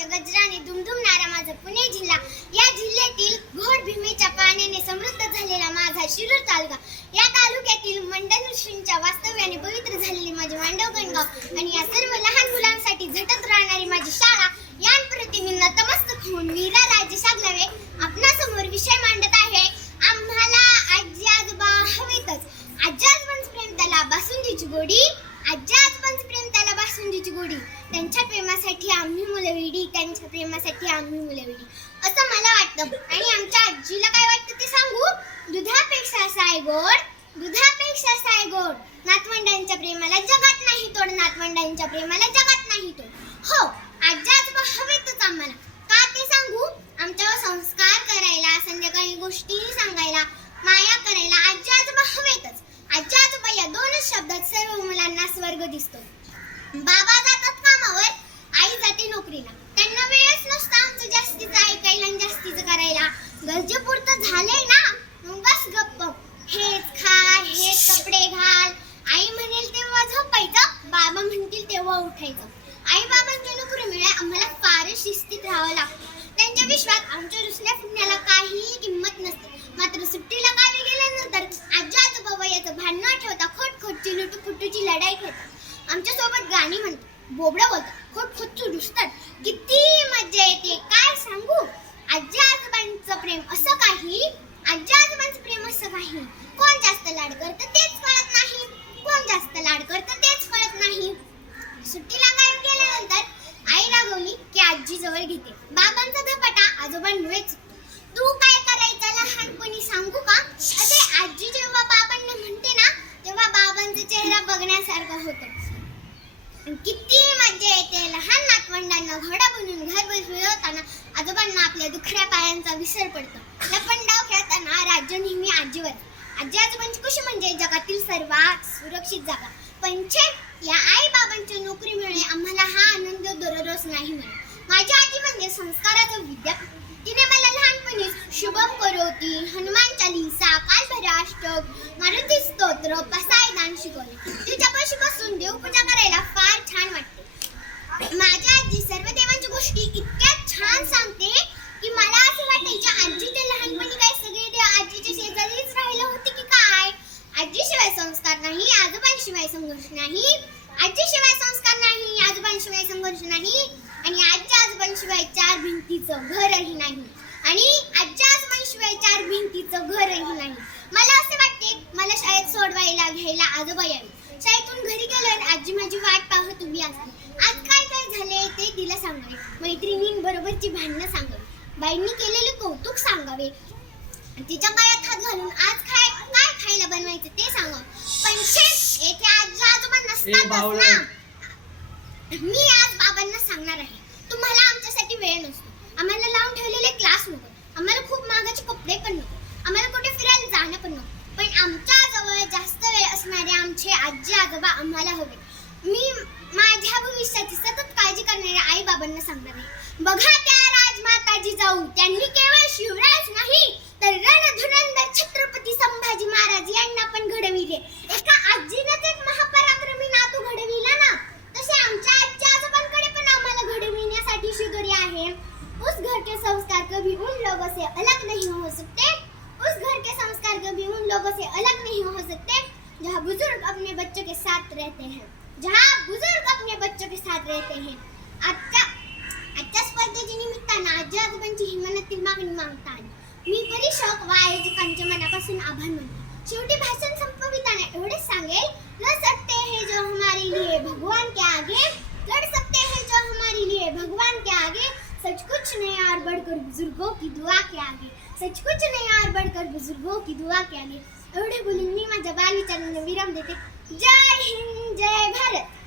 मातीच्या गजराने दुमदुमणारा माझा पुणे जिल्हा, या जिल्ह्यातील घोड भीमेच्या पाण्याने समृद्ध झालेला माझा शिरूर तालुका, या तालुक्यातील मंडन ऋषींच्या वास्तव्याने पवित्र झालेली माझी मांडवगणगाव आणि या सर्व लहान मुलांसाठी झटत राहणारी माझी शाळा, यांप्रती मी नतमस्तक होऊन वीरा राजे सागलावे आपणासमोर विषय मांडत आहे. आम्हाला आजी आजोबा हवेतच. आजी आजोबांचं प्रेम त्याला बासुंदीची गोडी, आजी आजोबांचं प्रेम त्याला बासुंदीची गोडी. त्यांच्या प्रेमासाठी आम्ही मुलंवेडी, त्यांच्या प्रेमासाठी आम्ही मुलंवेडी, असं मला वाटतं. आणि आमच्या आजीला काय वाटतं ते सांगू. दुधापेक्षा साय गोड, दुधापेक्षा साय गोड. नातवंडांच्या प्रेमाला जगात नाही तोड, नातवंडांच्या प्रेमाला जगात नाही तोड. हो, आजी आजोबा हवेतच आम्हाला. का ते सांगू. आमच्यावर संस्कार करायला, संध्याकाळी गोष्टी सांगायला, माया करायला आजी आजोबा हवेतच. आजी आजोबा या दोनच शब्दात सर्व मुलांना स्वर्ग दिसतो. बाबा जातात कामावर, आई जाते नोकरीला. त्यांना वेळच नसतो आमचं जास्तीचं ऐकायला आणि जास्तीचं करायला. गरजेपुरतं झालंय ना, मग बस गप्प. हेच खा, हेच कपडे घाल. आई म्हणेल तेव्हा झोपायचं, बाबा म्हणतील तेव्हा उठायचं. आई बाबांच्या नोकरीमुळे आम्हाला फारच शिस्तीत राहावं लागतं. त्यांच्या विश्वात आमच्या रुसल्या फुटण्याला काहीही किंमत नसते. मात्र सुट्टीला गावी गेल्यानंतर आजी आजोबा वयाचं भान न ठेवता खोटची लुटूपुटूची लढाई खेळतात. आमच्या सोबत गाणी म्हणतात, बोबडं बोलतात, खोट रुसतात. किती मजा येते काय सांगू. आजी आजोबांचं प्रेम असं काही, आजी आजोबांचं प्रेम असं काही. कोण जास्त लाड करतं तेच कळत नाही, कोण जास्त लाड करतं तेच कळत नाही. सुट्टीला गावी गेल्यानंतर आई रागवली की आजी जवळ घेते. बाबांचा धपाटा आजोबांमुळेच. तू काय करायचं लहानपणी सांगू का, असे आजी जेव्हा बाबांना म्हणते ना, तेव्हा बाबांचा चेहरा बघण्यासारखा होतो. किती मजा येते. लहान नातवंडांना घोडा बनवून घर फिरवताना आजोबांना आपल्या दुखऱ्या पायांचा विसर पडतो. लपंडाव खेळताना राज्य नेहमी आजीवर. आजी आजोबांची खुशी म्हणजे जगातील सर्वात सुरक्षित जागा. पण या आई बाबांच्या नोकरीमुळे आम्हाला हा आनंद दररोज नाही मिळत. माझी आजी म्हणजे संस्काराचं विद्यापीठ. तिने मला लहानपणी शुभम करोती, हनुमान चालीसा, कालभैरवाष्टक, मारुती स्तोत्र, पसायदान शिकवले. तिच्यापाशी बसून देवपूजा करायला फार छान वाटते. माझी आजी सर्व देवांच्या गोष्टी इतक्या छान सांगते की मला असं वाटायच्या आजीच्या लहानपणी काय सगळे देव आजीच्या शेजारीच राहिले होते की काय. आजीशिवाय संस्कार नाही, आजोबांशिवाय संघर्ष नाही. आजीशिवाय संस्कार नाही, आजोबांशिवाय संघर्ष नाही. आणि आजी आजोबांशिवाय चार भिंतीचं घरही नाही. आणि आजी आजोबांशिवाय चार भिंतीचं घरही नाही. मला असे वाटते मला शाळेत सोडवायला घ्यायला आजोबा यावे. शाळेतून घरी गेल्यावर आजी माझी वाट पाहत उभी असते. आज काय काय झाले ते तिला सांगावे, मैत्रिणींबरोबरची भांडणं सांगावी, बाईंनी केलेले कौतुक सांगावे, तिच्या गळ्यात हात घालून आज काय खायला बनवायचं ते सांगावं. पण येथे आजी आजोबा नसतातच ना. मी आज बाबांना सांगणार आहे, तुम्हाला आमच्यासाठी वेळ नसतो. आम्हाला लावून ठेवलेले क्लास नको, आम्हाला खूप महागाचे कपडे पण नको, आम्हाला कुठे फिरायला जाणं पण नको. पण आमच्या जवळ जास्त वेळ असणारे आमचे आजी आजोबा आम्हाला हवे. मी माझ्या भविष्याची सतत काळजी करणाऱ्या आई बाबांना सांगणार आहे. बघा त्या राजमाता जिजाऊ, त्यांनी केवळ शिवराज नाही तर रणधुरंधर छत्रपती संभाजी महाराज यांना पण घडविले. एका आजीनेच एक महापराक्रमी नातू घडविला ना, तसे आमच्या आजी आजोबांकडे पण आम्हाला घडविण्यासाठी शिदोरी आहे. उस घर के संस्कार कभी उन लोगों से अलग नहीं हो सकते, उस घर के संस्कार कभी उन लोगों से अलग नहीं हो सकते जहाँ बुजुर्ग अपने बच्चों के साथ रहते हैं, जहाँ बुजुर्ग अपने बच्चों के साथ रहते हैं. आजच्या स्पर्धेच्या निमित्तानं आजी आजोबांची ही मनातील मागणी मागता आली. मी परीक्षक व आयोजकांच्या मनापासून आभार मानते. शेवटी भाषण संपविताना एवढेच सांगेल, लड़ सकते हैं जो हमारे लिए भगवान के आगे, लड़ सकते हैं जो हमारे लिए भगवान के आगे, सच कुछ नहीं और बढ़कर बुजुर्गों की दुआ के आगे, सच कुछ नहीं और बढ़कर बुजुर्गों की दुआ के आगे. एवढे बोलून मी माझ्या बालविचारांना विराम देते. जय हिंद, जय भारत.